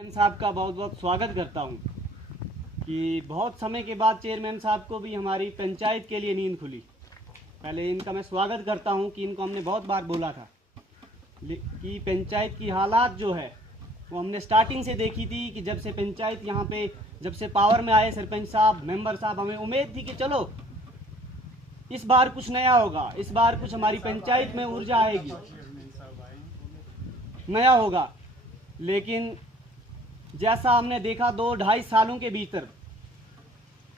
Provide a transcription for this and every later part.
साहब का बहुत बहुत स्वागत करता हूं कि बहुत समय के बाद चेयरमैन साहब को भी हमारी पंचायत के लिए नींद खुली। पहले इनका मैं स्वागत करता हूं कि इनको हमने बहुत बार बोला था कि पंचायत की हालात जो है वो हमने स्टार्टिंग से देखी थी कि जब से पंचायत यहाँ पे जब से पावर में आए सरपंच साहब मेंबर साहब, हमें उम्मीद थी कि चलो इस बार कुछ नया होगा, इस बार कुछ हमारी पंचायत में ऊर्जा आएगी, नया होगा। लेकिन जैसा हमने देखा 2-2.5 सालों के भीतर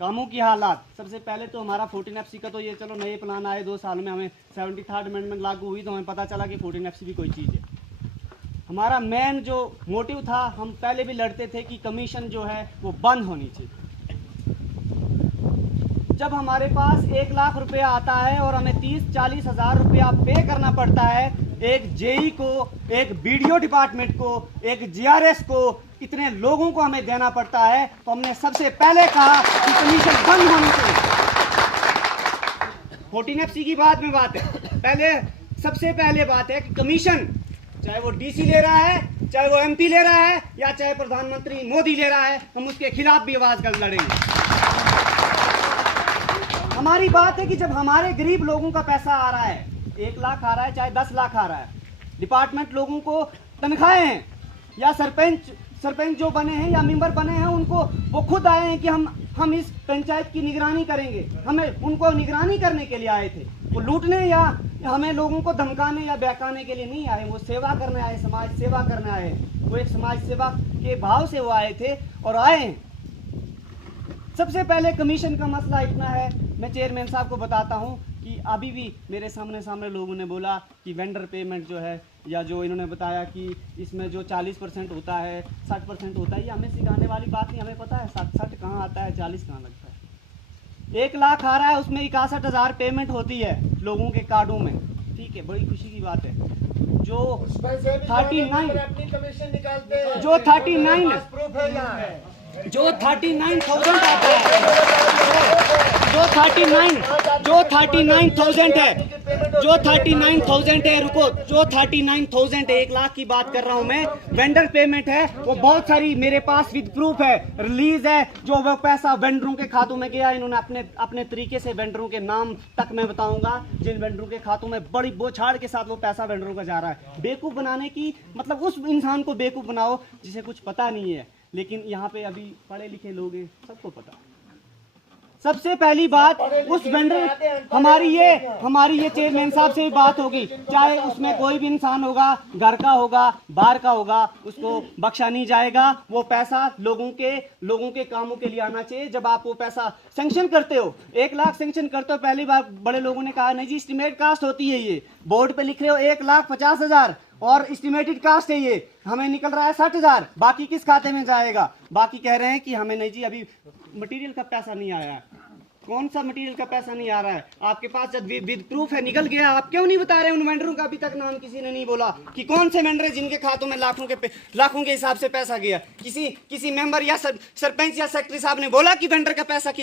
कामों की हालात, सबसे पहले तो हमारा 14FC का तो ये चलो नए प्लान आए 2 साल में, हमें 73rd अमेंडमेंट लागू हुई तो हमें पता चला कि 14FC भी कोई चीज़ है। हमारा मेन जो मोटिव था, हम पहले भी लड़ते थे कि कमीशन जो है वो बंद होनी चाहिए। जब हमारे पास 1 लाख रुपया आता है और हमें 30-40 हज़ार रुपया पे करना पड़ता है एक जेई को, एक बीडीओ डिपार्टमेंट को, एक जीआरएस को, इतने लोगों को हमें देना पड़ता है, तो हमने सबसे पहले कहा कि कमीशन बंद होनी चाहिए। 14FC की बाद में बात है, पहले सबसे पहले बात है कि कमीशन चाहे वो डीसी ले रहा है, चाहे वो एमपी ले रहा है, या चाहे प्रधानमंत्री मोदी ले रहा है, हम उसके खिलाफ भी आवाज कर लड़ेंगे। हमारी बात है कि जब हमारे गरीब लोगों का पैसा आ रहा है, 1 लाख आ रहा है चाहे 10 लाख आ रहा है, डिपार्टमेंट लोगों को तनख्वाहें हैं, या सरपंच जो बने हैं या मेंबर बने हैं उनको वो खुद आए हैं कि हम इस पंचायत की निगरानी करेंगे, हमें उनको निगरानी करने के लिए आए थे। वो लूटने या हमें लोगों को धमकाने या बहकाने के लिए नहीं आए, वो सेवा करने आए, समाज सेवा करने आए। वो एक समाज सेवा के भाव से वो आए थे और आए हैं। सबसे पहले कमीशन का मसला इतना है, मैं चेयरमैन साहब को बताता हूं कि अभी भी मेरे सामने लोगों ने बोला कि वेंडर पेमेंट जो है, या जो इन्होंने बताया कि इसमें जो 40% होता है, 60% होता है, ये हमें सिखाने वाली बात नहीं। हमें पता है 60 कहाँ आता है, 40 कहाँ लगता है। 1 लाख आ रहा है, उसमें 61 हज़ार पेमेंट होती है लोगों के कार्डों में, ठीक है, बड़ी खुशी की बात है। जो 39,000 आता है, जो 39,000 है, रुको, जो 39,000 है, 1 लाख की बात कर रहा हूं मैं, वेंडर पेमेंट है, वो बहुत सारी मेरे पास विद प्रूफ है, रिलीज है, जो वो पैसा वेंडरों के खातों में गया। इन्होंने अपने तरीके से वेंडरों के नाम तक मैं बताऊंगा, जिन वेंडरों के खातों में बड़ी बोछाड़ के साथ वो पैसा वेंडरों का जा रहा है। बेवकूफ बनाने की मतलब उस इंसान को बेवकूफ बनाओ जिसे कुछ पता नहीं है, लेकिन यहाँ पे अभी पढ़े लिखे लोग हैं, सबको पता। सबसे पहली बात, उस वेंडर हमारी ये चेयरमैन साहब से भी बात होगी, चाहे उसमें कोई भी इंसान होगा, घर का होगा, बाहर का होगा, उसको बख्शा नहीं जाएगा। वो पैसा लोगों के कामों के लिए आना चाहिए। जब आप वो पैसा सैंक्शन करते हो, 1 लाख सैंक्शन करते हो, पहली बार बड़े लोगों ने कहा नहीं जी एस्टिमेट कास्ट होती है, ये बोर्ड पे लिख रहे हो 1,50,000 और एस्टिमेटेड कास्ट है, ये हमें निकल रहा है 60,000, बाकी किस खाते में जाएगा? बाकी कह रहे हैं कि हमें नहीं जी अभी मटेरियल का पैसा नहीं आया है। कौन सा मटेरियल का पैसा नहीं आ रहा है? आपके पास जब विद प्रूफ है, निकल गया, आप क्यों नहीं बता रहे? उन वेंडरों का अभी तक नाम किसी ने नहीं बोला कि कौन से वेंडर है जिनके खातों में लाखों के हिसाब से पैसा गया। किसी मेंबर या सरपंच या सेक्रेटरी साहब ने बोला कि वेंडर का पैसा